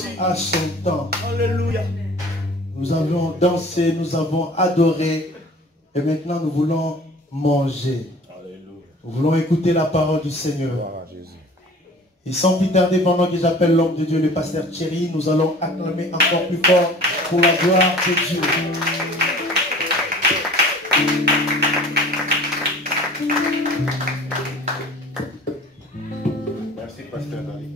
chose à son temps. Alléluia. Nous avons dansé, nous avons adoré. Et maintenant, nous voulons manger. Alléluia. Nous voulons écouter la parole du Seigneur. Gloire à Jésus. Et sans plus tarder, pendant que j'appelle l'homme de Dieu, le pasteur Thierry, nous allons acclamer encore plus fort pour la gloire de Dieu. Merci, pasteur Dali.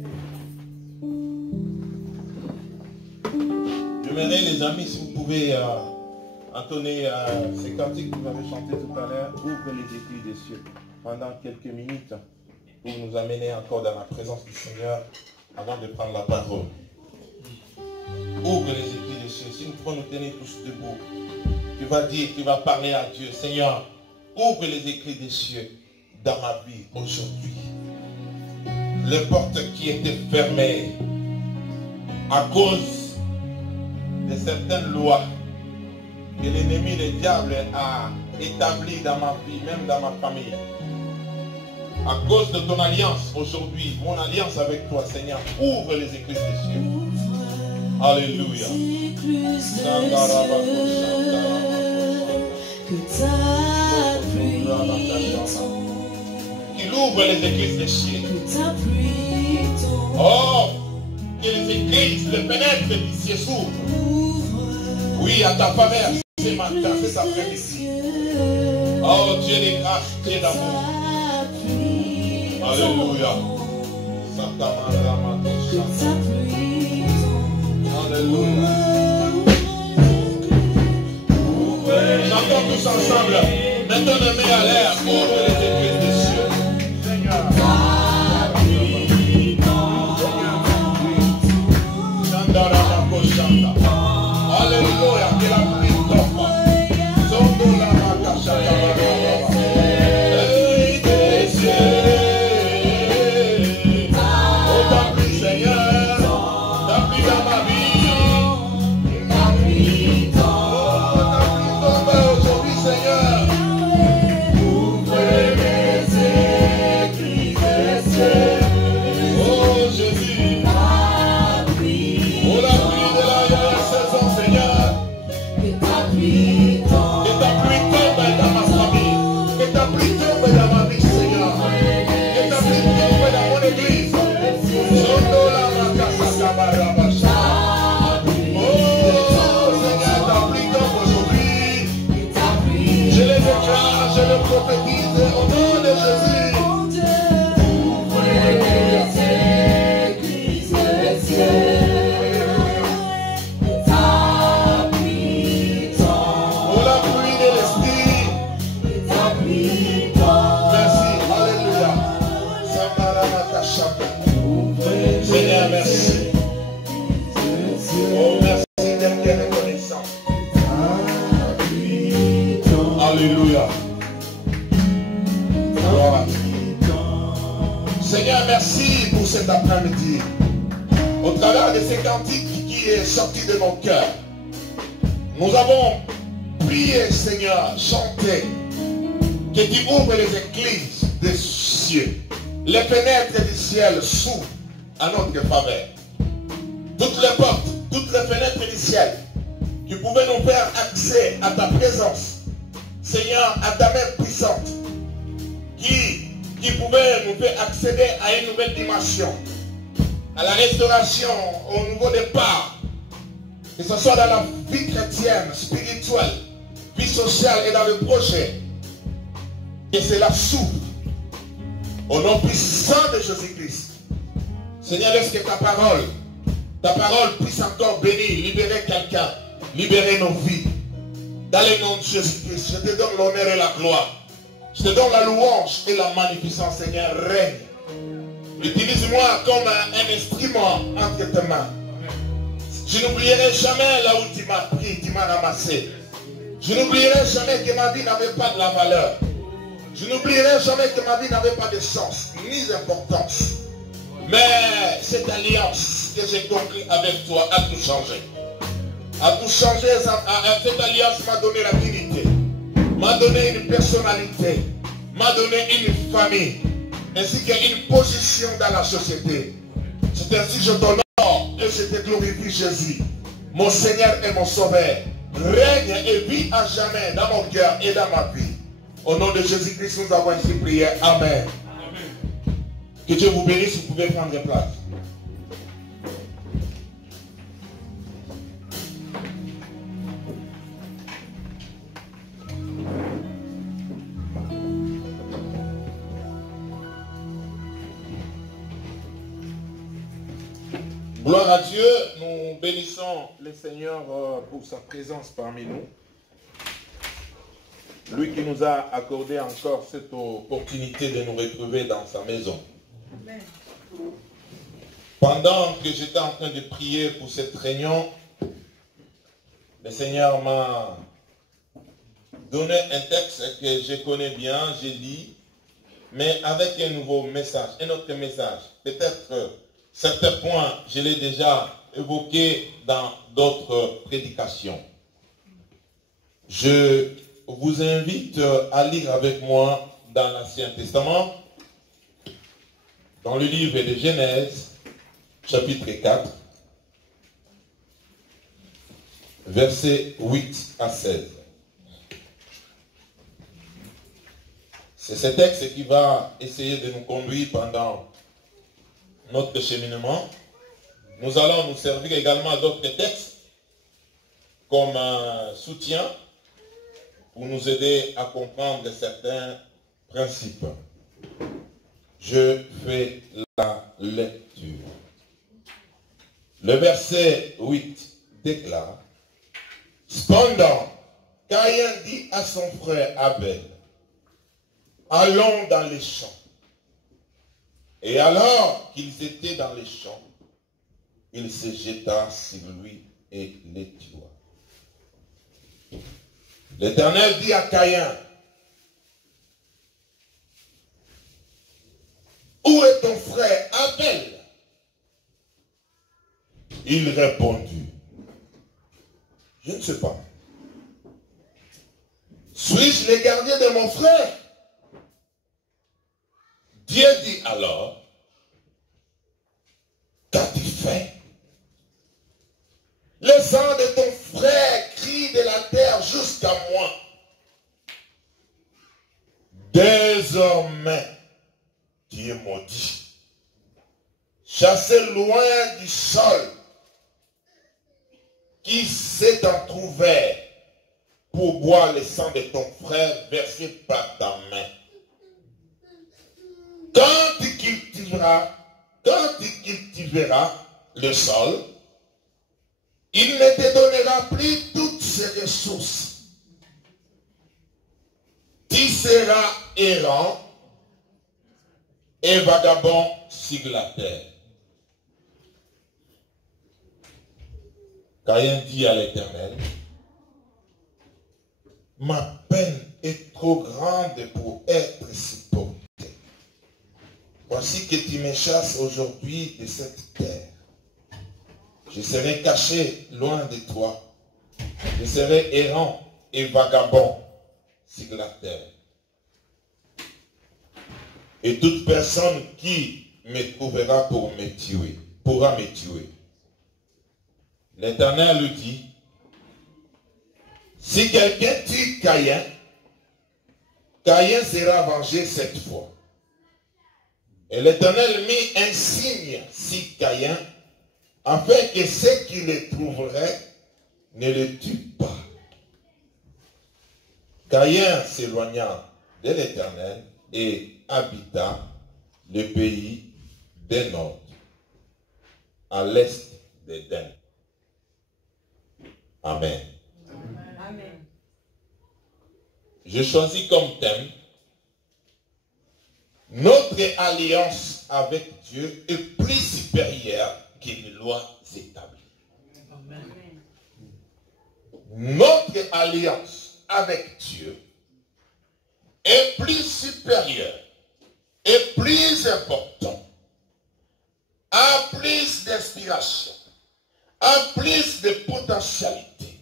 J'aimerais, les amis, si vous pouvez entonner ces cantiques que vous avez chantés tout à l'heure, ouvre les écrits des cieux pendant quelques minutes pour nous amener encore dans la présence du Seigneur avant de prendre la parole. Ouvre les écrits des cieux. Si nous pouvons nous tenir tous debout, tu vas dire, tu vas parler à Dieu. Seigneur, ouvre les écrits des cieux dans ma vie aujourd'hui. Les portes qui étaient fermées à cause de certaines lois que l'ennemi, le diable, a établies dans ma vie, même dans ma famille. À cause de ton alliance aujourd'hui, mon alliance avec toi, Seigneur, ouvre les écluses des cieux. Alléluia. Qu'il ouvre les écluses des cieux. Oh, que les écluses, les fenêtres des cieux s'ouvrent. Oui, à ta faveur, ce matin, cet après-midi. Oh, Dieu de grâce, Dieu d'amour. Alléluia. Alléluia. Chantons tous ensemble. Mettons les mains à l'air pour les églises des cieux. Seigneur. Alléluia. Que la pluie tombe. Sondo la macacha. Seigneur, merci. Oh, merci d'être reconnaissant. Alléluia. Gloire à Dieu. Seigneur, merci pour cet après-midi. Au travers de ces cantiques qui est sorti de nos cœurs, nous avons prié, Seigneur, chanté, que tu ouvres les églises des cieux. Les fenêtres du ciel s'ouvrent à notre faveur. Toutes les portes, toutes les fenêtres du ciel qui pouvaient nous faire accès à ta présence, Seigneur, à ta main puissante, qui pouvait nous faire accéder à une nouvelle dimension, à la restauration, au nouveau départ, que ce soit dans la vie chrétienne, spirituelle, vie sociale et dans le projet, que cela s'ouvre au nom puissant de Jésus-Christ. Seigneur, laisse que ta parole puisse encore bénir, libérer quelqu'un, libérer nos vies. Dans le nom de Jésus-Christ, je te donne l'honneur et la gloire. Je te donne la louange et la magnificence, Seigneur, règne. Utilise-moi comme un instrument entre tes mains. Je n'oublierai jamais là où tu m'as pris, tu m'as ramassé. Je n'oublierai jamais que ma vie n'avait pas de la valeur. Je n'oublierai jamais que ma vie n'avait pas de sens, ni d'importance. Mais cette alliance que j'ai conclue avec toi a tout changé. A tout changé. Cette alliance m'a donné la dignité, m'a donné une personnalité, m'a donné une famille, ainsi qu'une position dans la société. C'est ainsi que je t'honore que je te glorifie, Jésus. Mon Seigneur et mon Sauveur, règne et vis à jamais dans mon cœur et dans ma vie. Au nom de Jésus-Christ, nous avons ainsi prié. Amen. Amen. Que Dieu vous bénisse, vous pouvez prendre place. Gloire à Dieu, nous bénissons le Seigneur pour sa présence parmi nous. Lui qui nous a accordé encore cette opportunité de nous retrouver dans sa maison. Amen. Pendant que j'étais en train de prier pour cette réunion, le Seigneur m'a donné un texte que je connais bien, j'ai lu, mais avec un nouveau message, un autre message. Peut-être certains points, je l'ai déjà évoqué dans d'autres prédications. Je vous invite à lire avec moi dans l'Ancien Testament, dans le livre de Genèse, chapitre 4, versets 8 à 16. C'est ce texte qui va essayer de nous conduire pendant notre cheminement. Nous allons nous servir également d'autres textes comme un soutien pour nous aider à comprendre certains principes. Je fais la lecture. Le verset 8 déclare: Cependant, Caïn dit à son frère Abel, allons dans les champs. Et alors qu'ils étaient dans les champs, il se jeta sur lui et les tua. L'Éternel dit à Caïn, où est ton frère Abel? Il répondit, je ne sais pas. Suis-je le gardien de mon frère? Dieu dit alors, qu'as-tu fait? Le sang de ton frère crie de la terre jusqu'à moi. Désormais, tu es maudit. Chassé loin du sol qui s'est entrouvert pour boire le sang de ton frère versé par ta main. Quand tu cultiveras le sol, il ne te donnera plus toutes ses ressources. Tu seras errant et vagabond sur la terre. Caïn dit à l'Éternel, ma peine est trop grande pour être supportée. Voici que tu me chasses aujourd'hui de cette terre. Je serai caché loin de toi. Je serai errant et vagabond sur la terre. Et toute personne qui me trouvera pour me tuer, pourra me tuer. L'Éternel lui dit, si quelqu'un tue Caïn, Caïn sera vengé cette fois. Et l'Éternel mit un signe sur Caïn, afin que ceux qui le trouveraient ne le tuent pas. Caïn s'éloigna de l'Éternel et habita le pays des Nord, à l'est d'Éden. Amen. Amen. Je choisis comme thème: notre alliance avec Dieu est plus supérieure qu'une loi établie. Amen. Notre alliance avec Dieu est plus supérieure et plus importante, a plus d'inspiration, a plus de potentialité,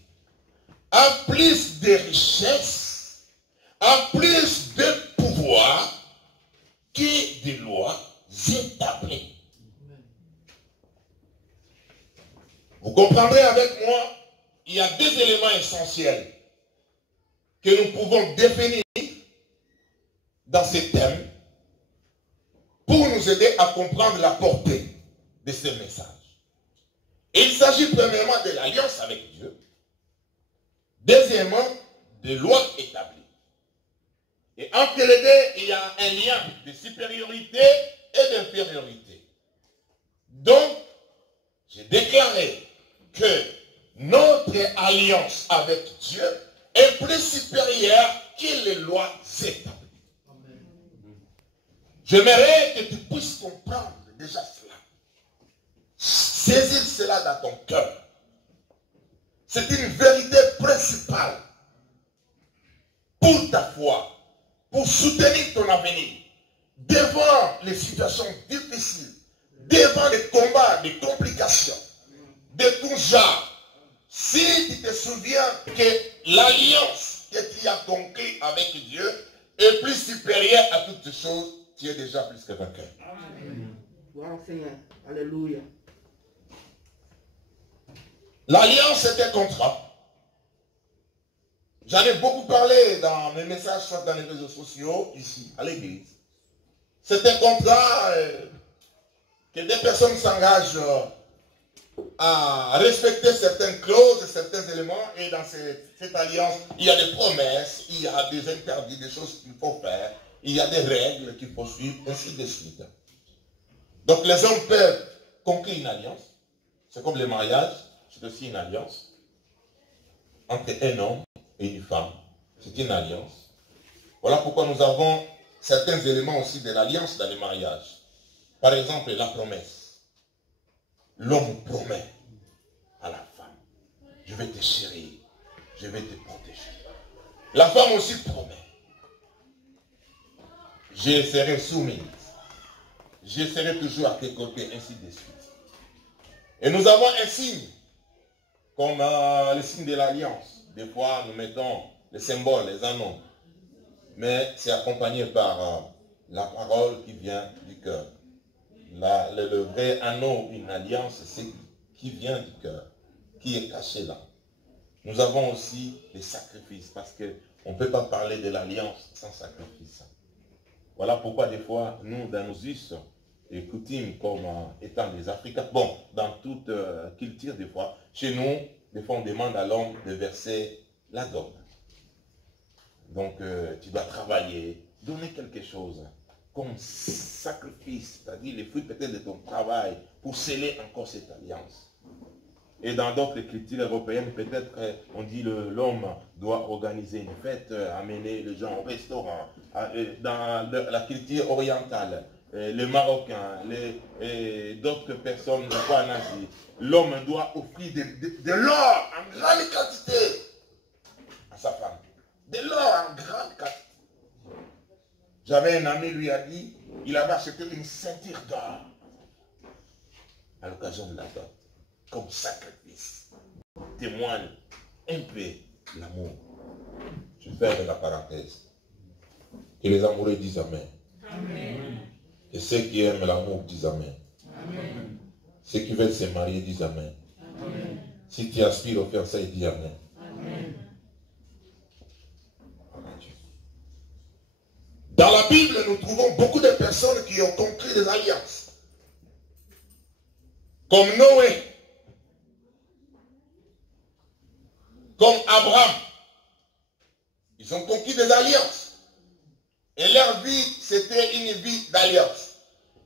a plus de richesse, a plus de pouvoir que des lois établies. Vous comprendrez avec moi, il y a deux éléments essentiels que nous pouvons définir dans ces thèmes pour nous aider à comprendre la portée de ce message. Il s'agit premièrement de l'alliance avec Dieu. Deuxièmement, de lois établies. Et entre les deux, il y a un lien de supériorité et d'infériorité. Donc, j'ai déclaré que notre alliance avec Dieu est plus supérieure que les lois établies. J'aimerais que tu puisses comprendre déjà cela. Saisir cela dans ton cœur. C'est une vérité principale pour ta foi, pour soutenir ton avenir, devant les situations difficiles, devant les combats, les complications, de tout genre. Si tu te souviens que l'alliance que tu as conclue avec Dieu est plus supérieure à toutes choses, tu es déjà plus que vainqueur. Amen. Gloire au Seigneur. Alléluia. L'alliance est un contrat. J'en ai beaucoup parlé dans mes messages, soit dans les réseaux sociaux, ici, à l'église. C'est un contrat que des personnes s'engagent à respecter certaines clauses, certains éléments, et dans cette alliance, il y a des promesses, il y a des interdits, des choses qu'il faut faire, il y a des règles qu'il faut suivre, ainsi de suite. Donc les hommes peuvent conclure une alliance, c'est comme le mariage, c'est aussi une alliance, entre un homme et une femme, c'est une alliance. Voilà pourquoi nous avons certains éléments aussi de l'alliance dans les mariages. Par exemple, la promesse. L'homme promet à la femme, je vais te chérir, je vais te protéger. La femme aussi promet, je serai soumise, je serai toujours à tes côtés, ainsi de suite. Et nous avons un signe, comme le signe de l'alliance. Des fois, nous mettons les symboles, les anneaux, mais c'est accompagné par la parole qui vient du cœur. Le vrai anneau, une alliance, c'est qui vient du cœur, qui est caché là. Nous avons aussi les sacrifices, parce qu'on ne peut pas parler de l'alliance sans sacrifice. Voilà pourquoi des fois, nous, dans nos us et coutumes, comme étant des Africains, bon, dans toute culture des fois, chez nous, des fois on demande à l'homme de verser la dot. Donc, tu dois travailler, donner quelque chose comme sacrifice, c'est-à-dire les fruits peut-être de ton travail, pour sceller encore cette alliance. Et dans d'autres cultures européennes, peut-être on dit l'homme doit organiser une fête, amener les gens au restaurant. Dans la culture orientale, les Marocains, d'autres personnes en Asie, l'homme doit offrir de l'or en grande quantité à sa femme. De l'or en grande quantité. J'avais un ami, lui a dit, il avait acheté une ceinture d'or à l'occasion de la dot, comme sacrifice. Témoigne un peu l'amour. Je ferme la parenthèse. Que les amoureux disent Amen. Amen. Et ceux qui aiment l'amour disent Amen. Amen. Ceux qui veulent se marier disent Amen. Amen. Si tu aspires au fiançailles, dis Amen. Amen. Dans la Bible, nous trouvons beaucoup de personnes qui ont conclu des alliances. Comme Noé. Comme Abraham. Ils ont conclu des alliances. Et leur vie, c'était une vie d'alliance.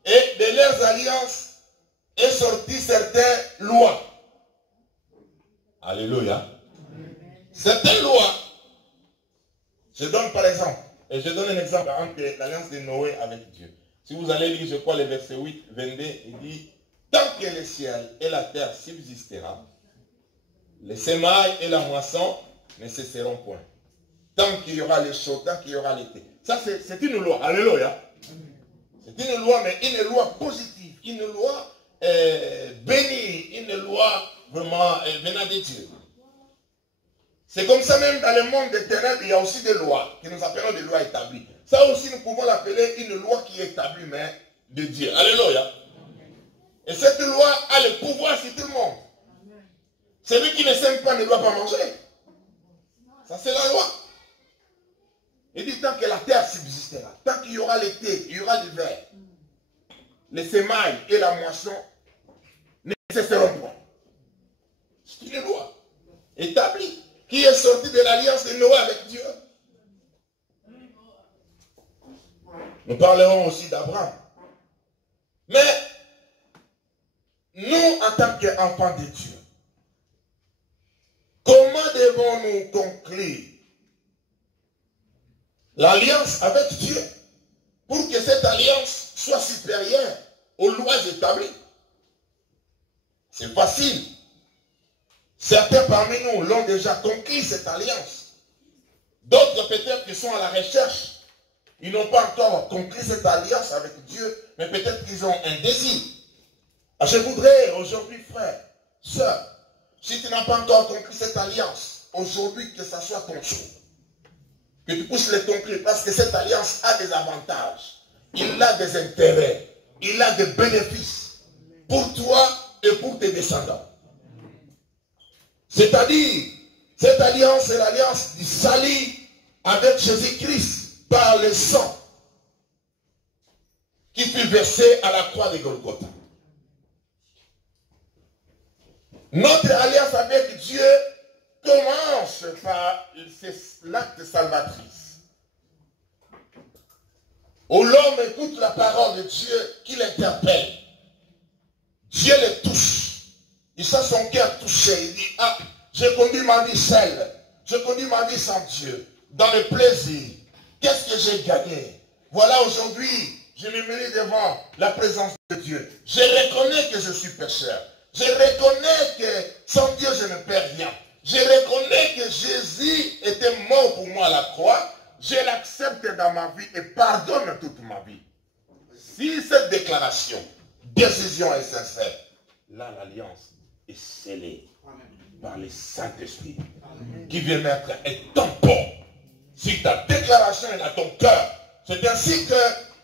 Et de leurs alliances est sorti certaines lois. Alléluia. Certaines lois. Je donne par exemple. Et je donne un exemple entre l'alliance de Noé avec Dieu. Si vous allez lire, je crois, le verset 8, 22, il dit, tant que le ciel et la terre subsistera, les semailles et la moisson ne cesseront point. Tant qu'il y aura le chaud, tant qu'il y aura l'été. Ça, c'est une loi. Alléluia. C'est une loi, mais une loi positive, une loi bénie, une loi vraiment venant de Dieu. C'est comme ça même dans le monde des ténèbres, il y a aussi des lois, que nous appelons des lois établies. Ça aussi, nous pouvons l'appeler une loi qui est établie, mais de Dieu. Alléluia. Et cette loi a le pouvoir sur tout le monde. Celui qui ne sème pas ne doit pas manger. Ça, c'est la loi. Il dit, tant que la terre subsistera, tant qu'il y aura l'été, il y aura l'hiver, les semailles et la moisson ne cesseront pas. C'est une loi établie qui est sortie de l'alliance de Noé avec Dieu. Nous parlerons aussi d'Abraham. Mais nous, en tant qu'enfants de Dieu, comment devons-nous conclure l'alliance avec Dieu pour que cette alliance soit supérieure aux lois établies? C'est facile. Certains parmi nous l'ont déjà conclu, cette alliance. D'autres peut-être qui sont à la recherche. Ils n'ont pas encore conclu cette alliance avec Dieu, mais peut-être qu'ils ont un désir. Je voudrais aujourd'hui, frère, sœur, si tu n'as pas encore conclu cette alliance, aujourd'hui que ça soit ton jour. Que tu puisses le conclure, parce que cette alliance a des avantages. Il a des intérêts. Il a des bénéfices pour toi et pour tes descendants. C'est-à-dire, cette alliance est l'alliance du salut avec Jésus-Christ par le sang qui fut versé à la croix de Golgotha. Notre alliance avec Dieu commence par l'acte salvatrice, où l'homme écoute la parole de Dieu qui l'interpelle. Dieu le touche. Il sent son cœur touché. Il dit, ah, j'ai conduit ma vie seule. Je conduis ma vie sans Dieu. Dans le plaisir. Qu'est-ce que j'ai gagné? Voilà, aujourd'hui, je me mets devant la présence de Dieu. Je reconnais que je suis pécheur. Je reconnais que sans Dieu, je ne perds rien. Je reconnais que Jésus était mort pour moi à la croix. Je l'accepte dans ma vie et pardonne toute ma vie. Si cette déclaration, décision est sincère, là, l'alliance est scellée par le Saint-Esprit qui vient mettre un tampon. Si ta déclaration est dans ton cœur, c'est ainsi que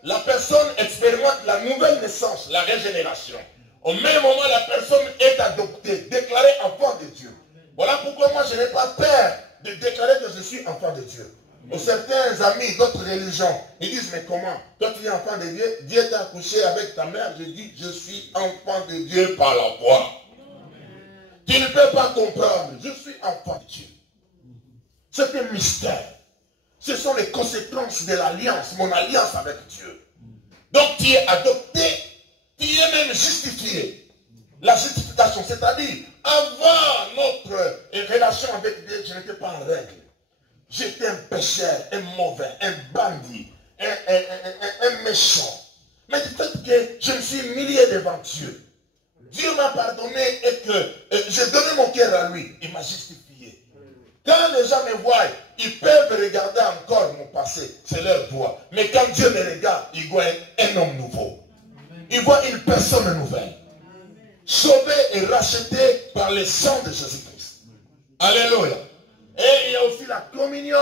la personne expérimente la nouvelle naissance, la régénération. Au même moment, la personne est adoptée, déclarée enfant de Dieu. Voilà pourquoi moi, je n'ai pas peur de déclarer que je suis enfant de Dieu. Pour certains amis d'autres religions, ils disent, mais comment? Toi, tu es enfant de Dieu, Dieu t'a accouché avec ta mère. Je dis, je suis enfant de Dieu par la foi. Tu ne peux pas comprendre, je suis enfant de Dieu. C'est un mystère. Ce sont les conséquences de l'alliance, mon alliance avec Dieu. Donc tu es adopté, tu es même justifié. La justification, c'est-à-dire, avant notre relation avec Dieu, je n'étais pas en règle. J'étais un pécheur, un mauvais, un bandit, un méchant. Mais du fait que je me suis humilié devant Dieu, Dieu m'a pardonné et que j'ai donné mon cœur à lui, il m'a justifié. Quand les gens me voient, ils peuvent regarder encore mon passé, c'est leur droit. Mais quand Dieu me regarde, il voit un homme nouveau. Il voit une personne nouvelle. Sauvé et racheté par le sang de Jésus-Christ. Alléluia. Et il y a aussi la communion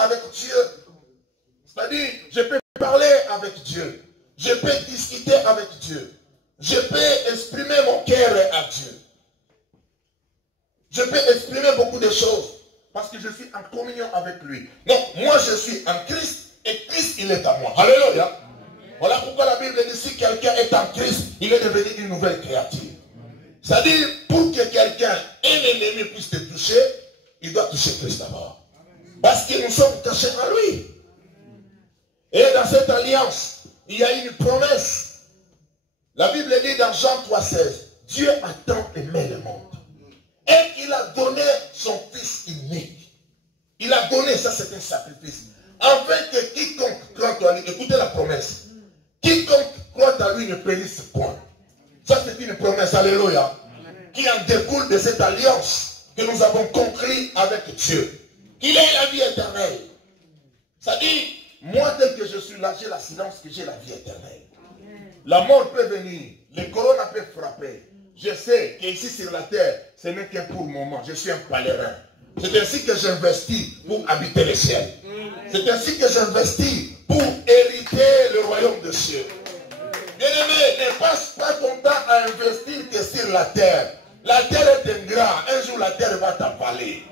avec Dieu. C'est-à-dire, je peux parler avec Dieu. Je peux discuter avec Dieu. Je peux exprimer mon cœur à Dieu. Je peux exprimer beaucoup de choses parce que je suis en communion avec lui. Donc, moi, je suis en Christ et Christ, il est à moi. Alléluia. Voilà pourquoi la Bible dit, si quelqu'un est en Christ, il est devenu une nouvelle créature. C'est-à-dire, pour que quelqu'un, un ennemi puisse te toucher, il doit toucher Christ d'abord. Parce que nous sommes cachés en lui. Et dans cette alliance, il y a une promesse. La Bible dit dans Jean 3,16, Dieu a tant aimé le monde. Et qu'il a donné son Fils unique. Il a donné, ça c'est un sacrifice. Afin que quiconque croit à lui, écoutez la promesse. Quiconque croit à lui ne périsse point. Ça c'est une promesse, alléluia. Qui en découle de cette alliance que nous avons conclue avec Dieu. Qu'il ait la vie éternelle. Ça dit, moi tel que je suis là, j'ai l'assurance que j'ai la vie éternelle. La mort peut venir, le corona peut frapper. Je sais qu'ici sur la terre, ce n'est qu'un pour le moment. Je suis un pèlerin. C'est ainsi que j'investis pour habiter les ciels. C'est ainsi que j'investis pour hériter le royaume de Dieu. Bien-aimé, ne passe pas ton temps à investir que sur la terre. La terre est ingrat. Un jour, la terre va t'avaler.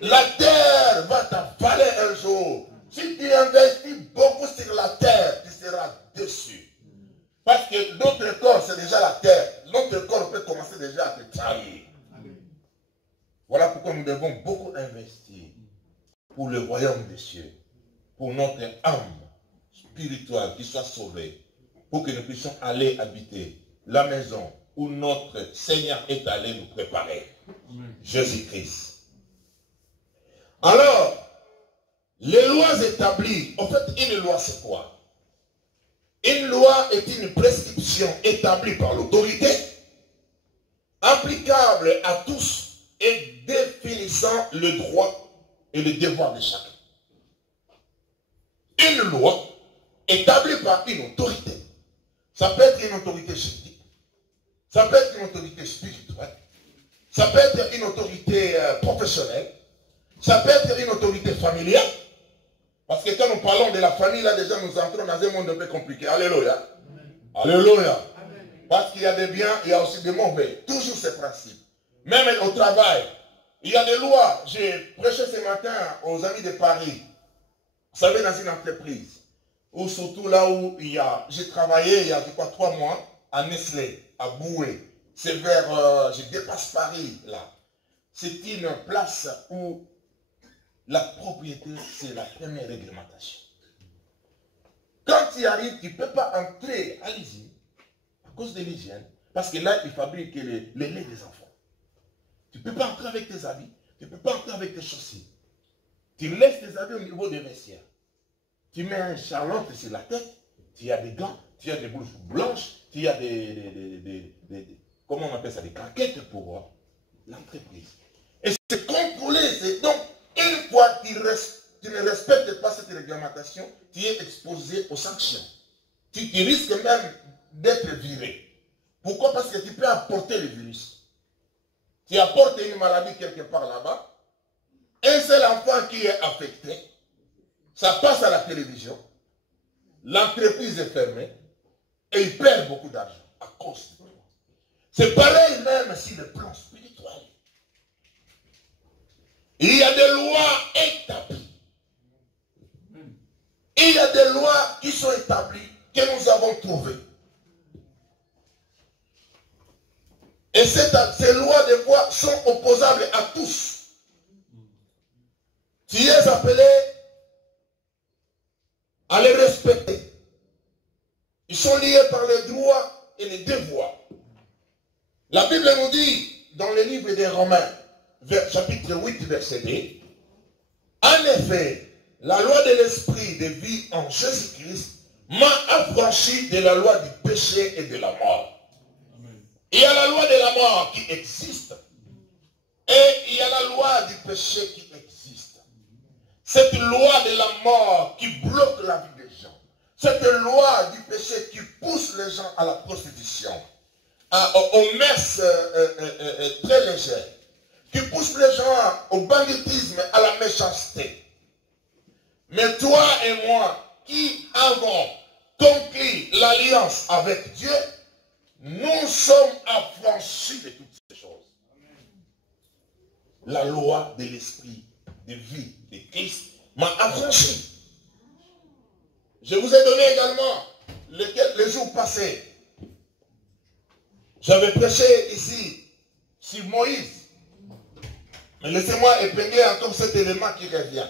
La terre va t'avaler un jour. Si tu investis beaucoup sur la terre, tu seras déçu. Parce que notre corps, c'est déjà la terre. Notre corps peut commencer déjà à te trahir. Voilà pourquoi nous devons beaucoup investir pour le royaume des cieux, pour notre âme spirituelle qui soit sauvée, pour que nous puissions aller habiter la maison où notre Seigneur est allé nous préparer. Jésus-Christ. Alors, les lois établies, en fait, une loi c'est quoi? Une loi est une prescription établie par l'autorité, applicable à tous et définissant le droit et le devoir de chacun. Une loi établie par une autorité. Ça peut être une autorité juridique, ça peut être une autorité spirituelle, ça peut être une autorité professionnelle, ça peut être une autorité familiale. Parce que quand nous parlons de la famille, là déjà nous entrons dans un monde un peu compliqué. Alléluia. Amen. Alléluia. Amen. Parce qu'il y a des biens, il y a aussi des mauvais. Toujours ces principes. Même au travail, il y a des lois. J'ai prêché ce matin aux amis de Paris. Vous savez, dans une entreprise, ou surtout là où j'ai travaillé il y a je crois 3 mois, à Nestlé, à Boué. C'est vers, je dépasse Paris là. C'est une place où la propriété, c'est la première réglementation. Quand tu arrives, tu ne peux pas entrer à l'usine à cause de l'hygiène. Parce que là, ils fabriquent les laits des enfants. Tu ne peux pas entrer avec tes habits. Tu ne peux pas entrer avec tes chaussures. Tu laisses tes habits au niveau des vestiaires. Tu mets un charlotte sur la tête. Tu as des gants. Tu as des blouses blanches. Tu as comment on appelle ça, des claquettes pour l'entreprise. Et c'est contrôlé. Donc, une fois que tu ne respectes pas cette réglementation, tu es exposé aux sanctions. Tu risques même d'être viré. Pourquoi? Parce que tu peux apporter le virus. Tu apportes une maladie quelque part là-bas. Un seul enfant qui est affecté, ça passe à la télévision. L'entreprise est fermée et il perd beaucoup d'argent à cause de toi. C'est pareil même sur le plan spirituel. Il y a des lois établies. Il y a des lois qui sont établies, que nous avons trouvées. Et ces lois des fois sont opposables à tous. Tu es appelé à les respecter. Ils sont liés par les droits et les devoirs. La Bible nous dit, dans le livre des Romains, chapitre 8, verset 2. En effet, la loi de l'esprit de vie en Jésus-Christ m'a affranchi de la loi du péché et de la mort. Amen. Il y a la loi de la mort qui existe. Et il y a la loi du péché qui existe. Cette loi de la mort qui bloque la vie des gens. Cette loi du péché qui pousse les gens à la prostitution. Aux messes très légères. Qui pousse les gens au banditisme, à la méchanceté. Mais toi et moi, qui avons conclu l'alliance avec Dieu, nous sommes affranchis de toutes ces choses. La loi de l'esprit de vie de Christ m'a affranchi. Je vous ai donné également les jours passés. J'avais prêché ici sur Moïse. Mais laissez-moi épingler encore cet élément qui revient.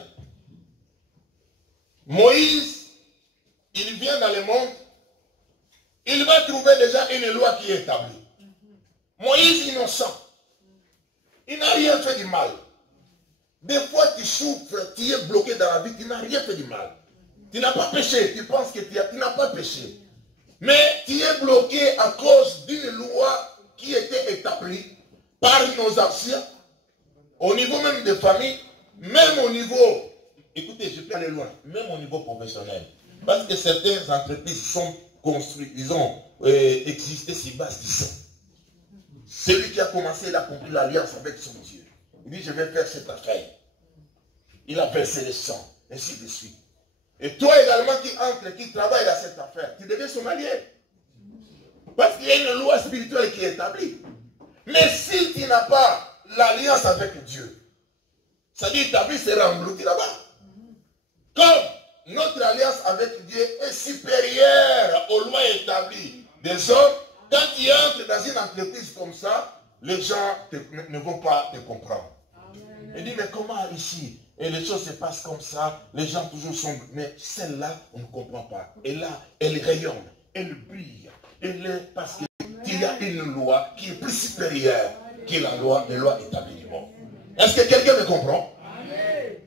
Moïse, il vient dans le monde, il va trouver déjà une loi qui est établie. Moïse innocent, il n'a rien fait du mal. Des fois tu souffres, tu es bloqué dans la vie, tu n'as rien fait du mal. Tu n'as pas péché, tu penses que tu n'as pas péché. Mais tu es bloqué à cause d'une loi qui était établie par nos anciens. Au niveau même des familles, même au niveau, écoutez, je peux aller loin, même au niveau professionnel. Parce que certaines entreprises sont construites, ils ont existé sur base du sang. Celui qui a commencé, il a conclu l'alliance avec son Dieu. Il dit, je vais faire cette affaire. Il a versé le sang, ainsi de suite. Et toi également qui entre, qui travaille dans cette affaire, tu deviens son allié. Parce qu'il y a une loi spirituelle qui est établie. Mais si tu n'as pas l'alliance avec Dieu, ça dit ta vie sera engloutie là-bas. Comme notre alliance avec Dieu est supérieure aux lois établies des hommes, quand tu entres dans une entreprise comme ça, les gens ne vont pas te comprendre. Il dit, mais comment ici? Et les choses se passent comme ça, les gens toujours sont... Mais celle-là, on ne comprend pas. Et là, elle rayonne, elle brille. Parce qu'il y a une loi qui est plus supérieure que la loi des lois établies du monde. Est-ce que quelqu'un me comprend?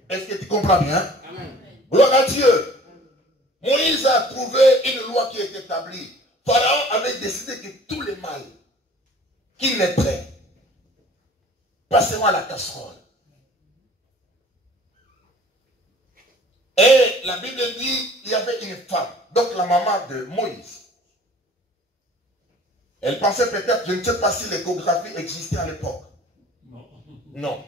Est-ce que tu comprends bien? Gloire à Dieu. Moïse a trouvé une loi qui est établie. Pharaon avait décidé que tous les mâles qui naîtraient passeront à la casserole. Et la Bible dit qu'il y avait une femme, donc la maman de Moïse. Elle pensait peut-être, je ne sais pas si l'échographie existait à l'époque. Non.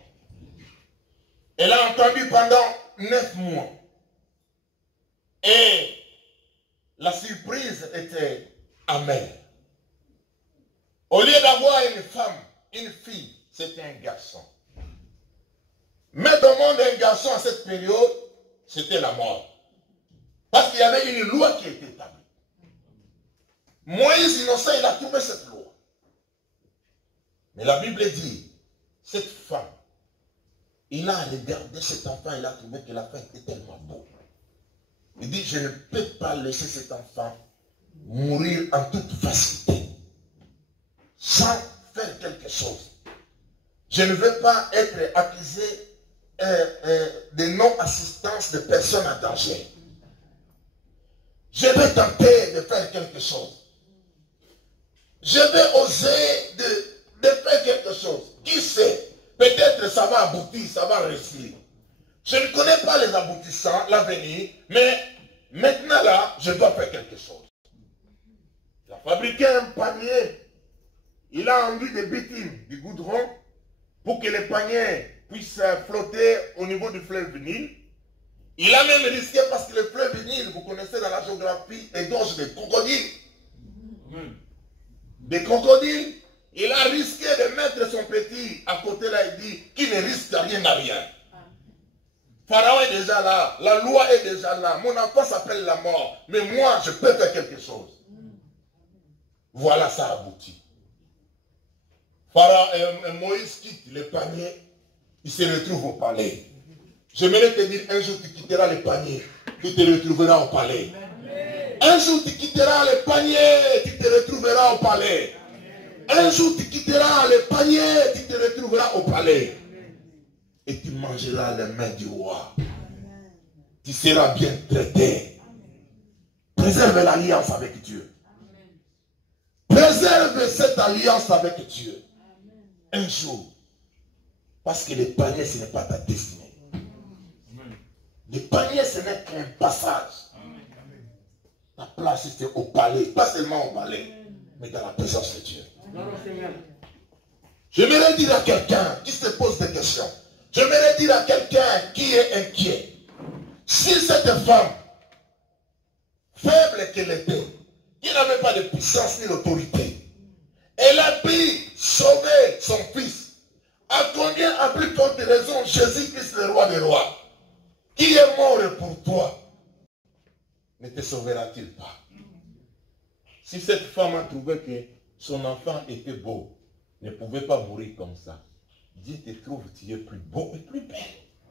Elle a entendu pendant 9 mois. Et la surprise était amère. Au lieu d'avoir une femme, une fille, c'était un garçon. Mettre au monde un garçon à cette période, c'était la mort. Parce qu'il y avait une loi qui était établie. Moïse, innocent, il a trouvé cette loi. Mais la Bible dit, cette femme, il a regardé cet enfant, il a trouvé que l'enfant était tellement beau. Il dit, je ne peux pas laisser cet enfant mourir en toute facilité, sans faire quelque chose. Je ne veux pas être accusé de non-assistance de personnes en danger. Je vais tenter de faire quelque chose. Je vais oser de faire quelque chose. Qui sait? Peut-être ça va aboutir, ça va réussir. Je ne connais pas les aboutissants, l'avenir, mais maintenant là, je dois faire quelque chose. Il a fabriqué un panier. Il a enduit des bitumes, du goudron, pour que les paniers puissent flotter au niveau du fleuve Nil. Il a même risqué, parce que le fleuve Nil, vous connaissez dans la géographie, est gorge de crocodiles. Des crocodiles. Il a risqué de mettre son petit à côté là, il dit, qui ne risque rien à rien. Pharaon est déjà là, la loi est déjà là, mon enfant s'appelle la mort, mais moi je peux faire quelque chose. Voilà, ça aboutit. Pharaon, Moïse quitte le panier, il se retrouve au palais. J'aimerais te dire, un jour tu quitteras le panier, tu te retrouveras au palais. Un jour tu quitteras le panier, tu te retrouveras au palais. Un jour tu quitteras le panier, tu te retrouveras au palais. Et tu mangeras les mains du roi. Tu seras bien traité. Préserve l'alliance avec Dieu. Préserve cette alliance avec Dieu. Un jour. Parce que le panier, ce n'est pas ta destinée. Le panier, ce n'est qu'un passage. Ta place, c'est au palais. Pas seulement au palais, mais dans la présence de Dieu. J'aimerais dire à quelqu'un qui se pose des questions. J'aimerais dire à quelqu'un qui est inquiet. Si cette femme, faible qu'elle était, qui n'avait pas de puissance ni d'autorité, elle a pu sauver son fils, à combien, à plus forte raison, Jésus-Christ, le roi des rois, qui est mort pour toi, ne te sauvera-t-il pas? Si cette femme a trouvé que son enfant était beau, ne pouvait pas mourir comme ça, Dieu te trouve, tu es plus beau et plus belle.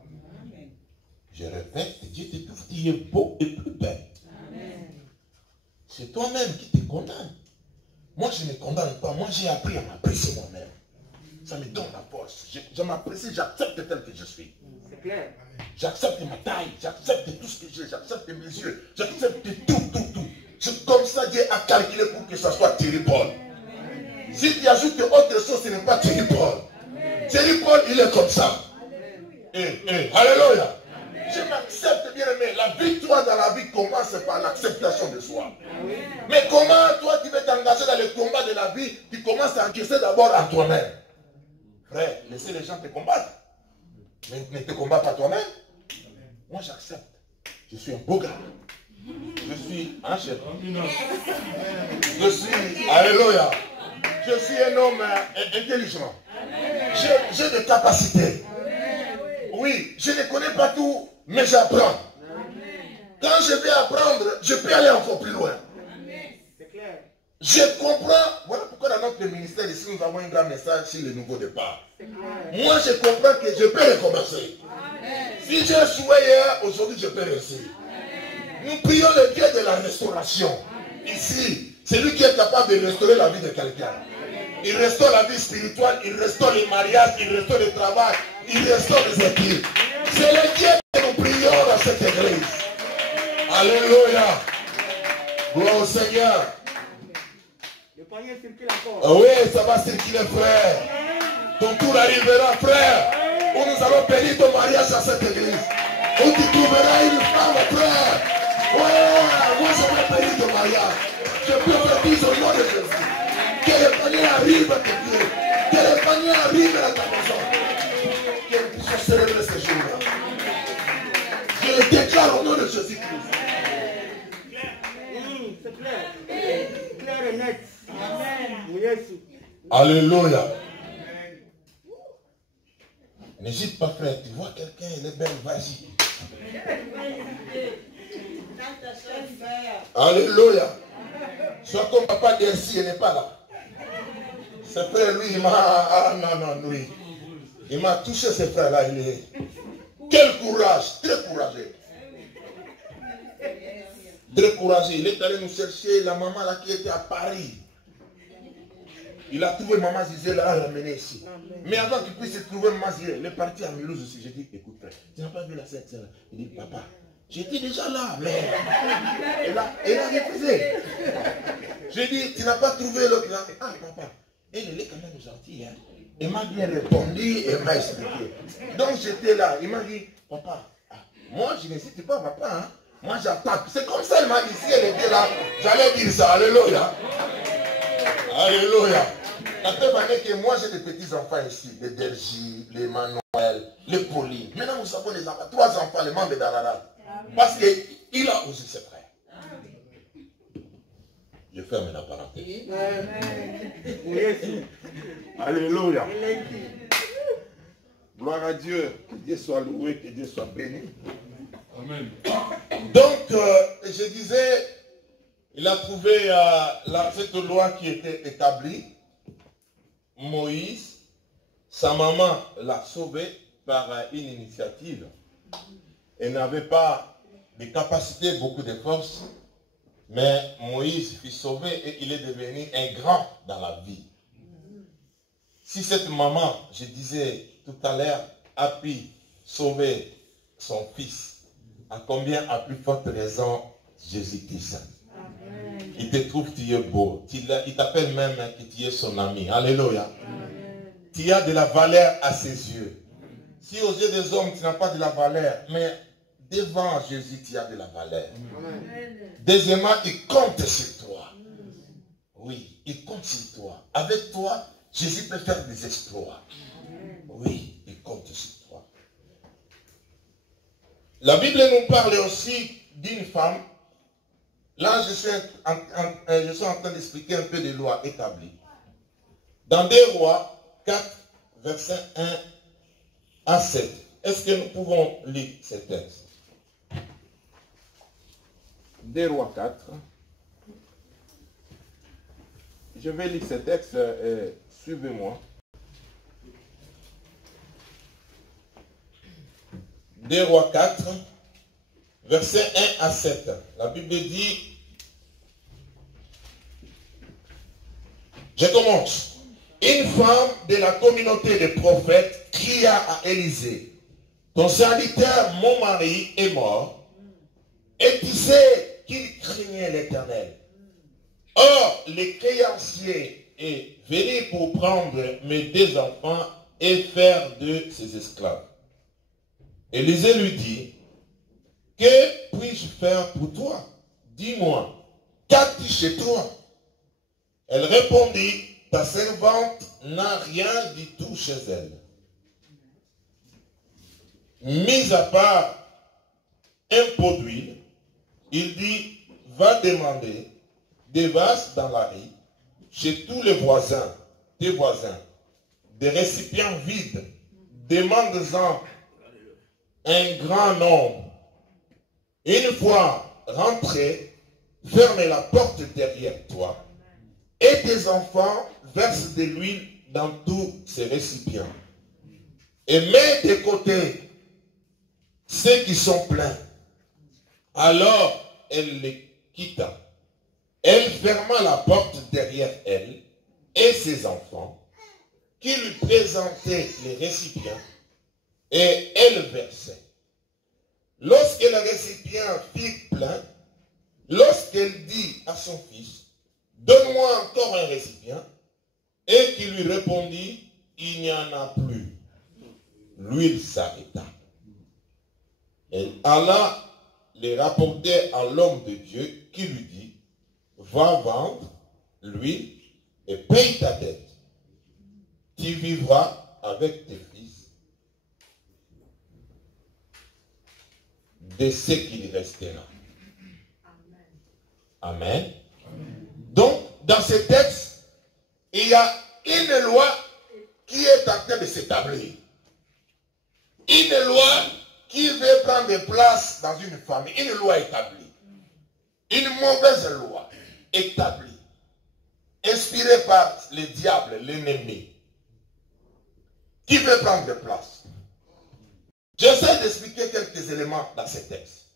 Amen. Je répète, Dieu te trouve, tu es beau et plus belle. C'est toi-même qui te condamne. Moi, je ne condamne pas. Moi, j'ai appris à m'apprécier moi-même. Ça me donne la force. Je m'apprécie, j'accepte tel que je suis. C'est clair. J'accepte ma taille, j'accepte tout ce que j'ai, j'accepte mes yeux, j'accepte tout. C'est comme ça Dieu a calculé pour que ça soit Thierry Paul. Si tu ajoutes autre chose, ce n'est pas Thierry Paul. Thierry Paul, il est comme ça. Alléluia. Je m'accepte, bien aimé. La victoire dans la vie commence par l'acceptation de soi. Mais comment toi tu veux t'engager dans le combat de la vie? Tu commences à encaisser d'abord à toi-même. Frère, laissez les gens te combattre. Mais ne te combats pas toi-même. Moi j'accepte. Je suis un beau gars. Je suis un chef. Je suis, alléluia. je suis un homme intelligent. J'ai des capacités. Oui, je ne connais pas tout, mais j'apprends. Quand je vais apprendre, je peux aller encore plus loin. Je comprends. Voilà pourquoi dans notre ministère ici, nous avons un grand message sur le nouveau départ. Moi, je comprends que je peux recommencer. Si j'ai échoué hier, aujourd'hui, je peux réussir. Nous prions le Dieu de la restauration. Ici, c'est lui qui est capable de restaurer la vie de quelqu'un. Il restaure la vie spirituelle, il restaure les mariages, il restaure le travail, il restaure les équipes. C'est le Dieu que nous prions dans cette église. Alléluia. Gloire au Seigneur. Le panier circule encore. Ah oui, ça va circuler, frère. Ton tour arrivera, frère. Où nous allons bénir ton mariage à cette église. Où tu trouveras une femme, frère. Ouais, moi je vais bénir ton mariage. Je prophétise au nom de Jésus. Que le panier arrive à tes pieds. Que le panier arrive à ta maison. Que tu sois célébré ce jour-là. Je le déclare au nom de Jésus-Christ. C'est clair. Clair et net. Amen. Alléluia. N'hésite pas, frère. Tu vois quelqu'un, il est belle, vas-y. Alléluia. Sois comme papa d'Ersi, il n'est pas là. Ce frère, lui, il m'a... Ah non, lui. Il m'a touché, ce frère-là. Il est... Quel courage, très courageux. Très courageux. Il est allé nous chercher la maman là qui était à Paris. Il a trouvé maman Zizé là, ramené ici. Mais avant qu'il puisse trouver maman Zizé, il est parti à Mulhouse aussi. J'ai dit, écoute frère, tu n'as pas vu la scène là? Il dit, papa, j'étais déjà là, mais elle a refusé. J'ai dit, tu n'as pas trouvé l'autre là? Ah papa, elle est quand même gentille. Hein? Il m'a bien répondu et m'a expliqué. Donc j'étais là, il m'a dit, papa, moi je n'hésite pas papa, hein? Moi j'attaque. C'est comme ça, il m'a dit, si elle était là, j'allais dire ça, alléluia. Alléluia. La preuve en est que moi j'ai des petits enfants ici, les Delgy, les Manuel, les Pauline. Maintenant nous avons les enfants, 3 enfants, les membres d'Arara. Parce qu'il a osé ses frères. Je ferme la parenthèse. Alléluia. Gloire à Dieu. Que Dieu soit loué, que Dieu soit béni. Amen. Donc, je disais, il a trouvé cette loi qui était établie. Moïse, sa maman l'a sauvé par une initiative. Elle n'avait pas de capacité, beaucoup de force. Mais Moïse fut sauvé et il est devenu un grand dans la vie. Si cette maman, je disais tout à l'heure, a pu sauver son fils, à combien à plus forte raison Jésus-Christ? Il te trouve, tu es beau. Il t'appelle même que tu es son ami. Alléluia. Tu as de la valeur à ses yeux. Si aux yeux des hommes, tu n'as pas de la valeur, mais devant Jésus, tu as de la valeur. Deuxièmement, il compte sur toi. Oui, il compte sur toi. Avec toi, Jésus peut faire des exploits. Oui, il compte sur toi. La Bible nous parle aussi d'une femme. Là, je suis en train d'expliquer un peu des lois établies. Dans 2 Rois 4, versets 1 à 7. Est-ce que nous pouvons lire ce texte? 2 Rois 4. Je vais lire ce texte, suivez-moi. 2 Rois 4, versets 1 à 7. La Bible dit, je commence. Une femme de la communauté des prophètes cria à Élisée, ton serviteur, mon mari, est mort, et tu sais qu'il craignait l'Éternel. Or, les créanciers est venu pour prendre mes 2 enfants et faire de ses esclaves. Élisée lui dit, que puis-je faire pour toi? Dis-moi, qu'as-tu chez toi? Elle répondit, ta servante n'a rien du tout chez elle. Mis à part un pot d'huile, il dit, va demander des vases dans la riz chez tous les voisins, tes voisins, des récipients vides, demande-en un grand nombre. Une fois rentré, ferme la porte derrière toi et tes enfants versent de l'huile dans tous ces récipients. Et mets de côté ceux qui sont pleins. Alors elle les quitta. Elle ferma la porte derrière elle et ses enfants qui lui présentaient les récipients et elle versait. Lorsque le récipient fut plein, lorsqu'elle dit à son fils, donne-moi encore un récipient, et qu'il lui répondit, il n'y en a plus. L'huile s'arrêta. Elle alla les rapporter à l'homme de Dieu qui lui dit, va vendre l'huile et paye ta dette. Tu vivras avec tes fils de ce qu'il restera. Amen. Donc, dans ce texte, il y a une loi qui est en train de s'établir. Une loi qui veut prendre place dans une famille. Une loi établie. Une mauvaise loi établie. Inspirée par le diable, l'ennemi. Qui veut prendre place. J'essaie d'expliquer quelques éléments dans ce texte.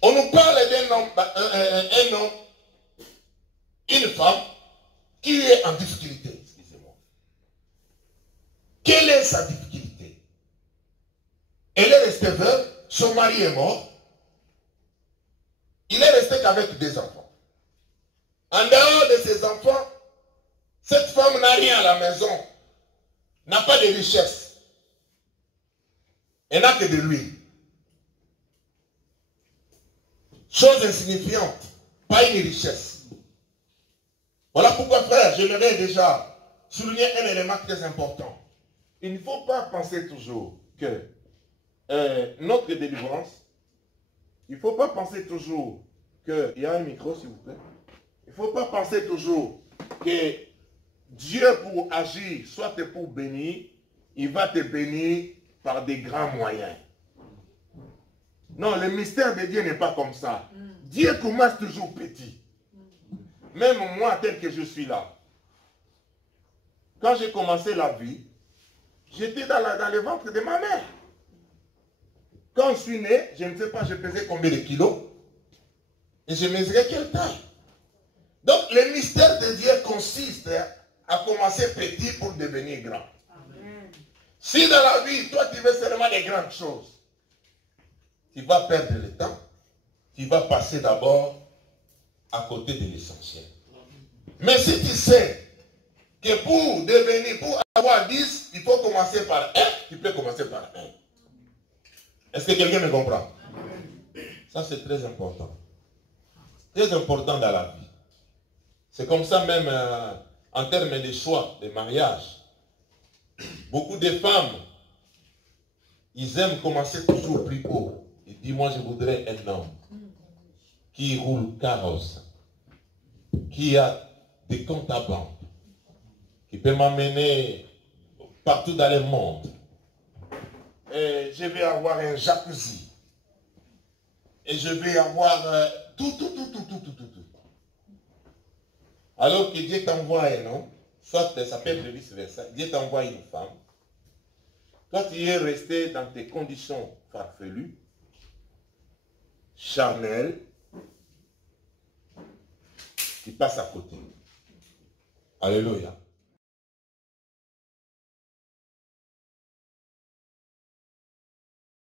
On nous parle d'un homme, un homme, une femme qui est en difficulté. Excusez-moi. Quelle est sa difficulté? Elle est restée veuve, son mari est mort. Il est resté qu'avec 2 enfants. En dehors de ses enfants, cette femme n'a rien à la maison, n'a pas de richesse. Elle n'a que de l'huile. Chose insignifiante, pas une richesse. Voilà pourquoi, frère, j'aimerais déjà souligner un élément très important. Il ne faut pas penser toujours que notre délivrance, il ne faut pas penser toujours qu'il y a un micro, s'il vous plaît. Il ne faut pas penser toujours que Dieu, pour agir, soit pour bénir, il va te bénir par des grands moyens. Non, le mystère de Dieu n'est pas comme ça. Dieu commence toujours petit. Même moi, tel que je suis là. Quand j'ai commencé la vie, j'étais dans le ventre de ma mère. Quand je suis né, je ne sais pas, je pesais combien de kilos. Et je mesurais quelle taille. Donc, le mystère de Dieu consiste à commencer petit pour devenir grand. Amen. Si dans la vie, toi, tu veux seulement les grandes choses, tu vas perdre le temps. Tu vas passer d'abord à côté de l'essentiel. Mais si tu sais que pour devenir, pour avoir 10, il faut commencer par 1, tu peux commencer par 1. Est-ce que quelqu'un me comprend? Ça, c'est très important. Très important dans la vie. C'est comme ça même en termes de choix, de mariage. Beaucoup de femmes, ils aiment commencer toujours plus haut. Ils disent, moi je voudrais un homme qui roule carrosse, qui a des comptes à banque, qui peut m'amener partout dans le monde. Et je vais avoir un jacuzzi. Et je vais avoir tout. Alors que Dieu t'envoie un homme, soit ça peut être vice-versa, Dieu t'envoie une femme. Toi, tu es resté dans tes conditions farfelues, charnelles, tu passes à côté. Alléluia.